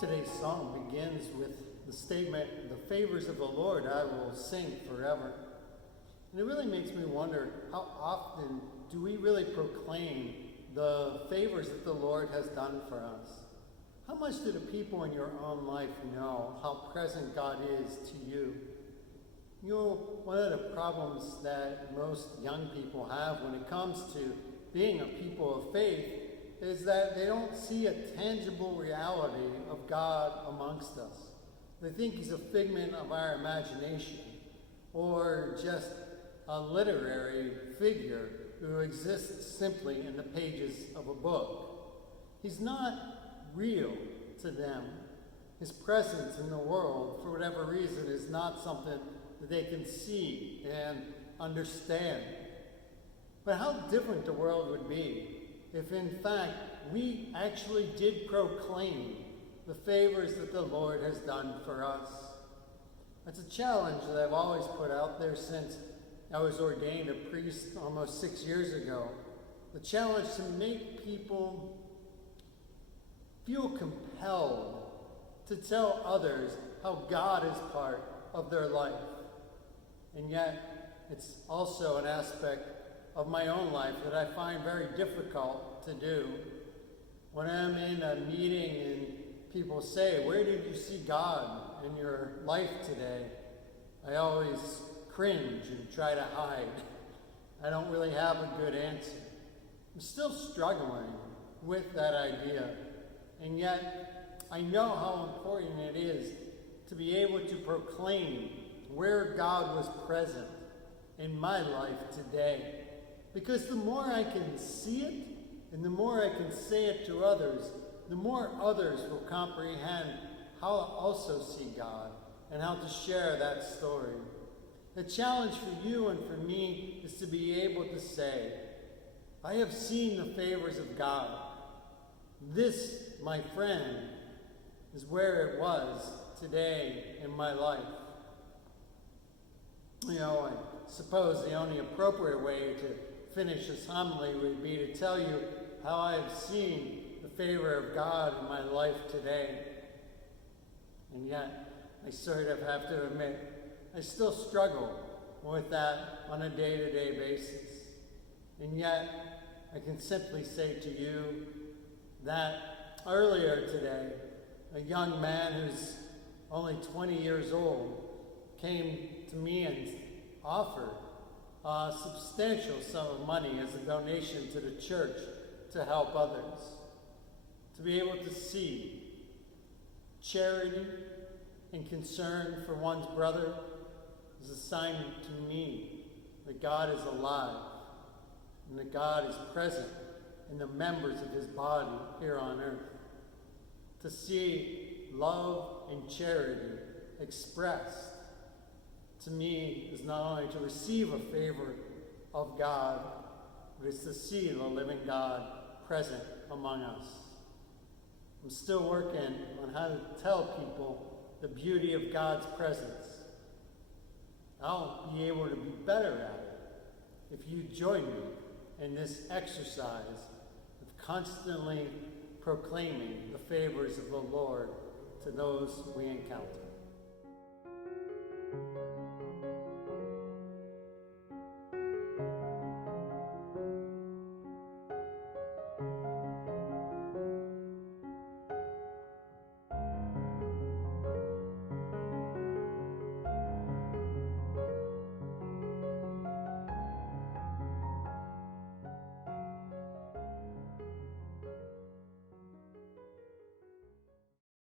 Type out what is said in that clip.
Today's song begins with the statement, "The favors of the Lord I will sing forever." And it really makes me wonder, how often do we really proclaim the favors that the Lord has done for us? How much do the people in your own life know how present God is to you? You know, one of the problems that most young people have when it comes to being a people of faith is that they don't see a tangible reality of God amongst us. They think he's a figment of our imagination, or just a literary figure who exists simply in the pages of a book. He's not real to them. His presence in the world, for whatever reason, is not something that they can see and understand. But how different the world would be if, in fact, we actually did proclaim the favors that the Lord has done for us. It's a challenge that I've always put out there since I was ordained a priest almost 6 years ago. The challenge to make people feel compelled to tell others how God is part of their life. And yet, it's also an aspect of my own life that I find very difficult to do. When I'm in a meeting and people say, "Where did you see God in your life today?" I always cringe and try to hide. I don't really have a good answer. I'm still struggling with that idea. And yet, I know how important it is to be able to proclaim where God was present in my life today. Because the more I can see it, and the more I can say it to others, the more others will comprehend how to also see God and how to share that story. The challenge for you and for me is to be able to say, "I have seen the favors of God. This, my friend, is where it was today in my life." You know, I suppose the only appropriate way to finish this homily would be to tell you how I have seen the favor of God in my life today. And yet, I sort of have to admit, I still struggle with that on a day-to-day basis. And yet, I can simply say to you that earlier today, a young man who's only 20 years old came to me and offered a substantial sum of money as a donation to the church to help others. To be able to see charity and concern for one's brother is a sign to me that God is alive and that God is present in the members of his body here on earth. To see love and charity expressed to me is not only to receive a favor of God, but it's to see the living God present among us. I'm still working on how to tell people the beauty of God's presence. I'll be able to be better at it if you join me in this exercise of constantly proclaiming the favors of the Lord to those we encounter.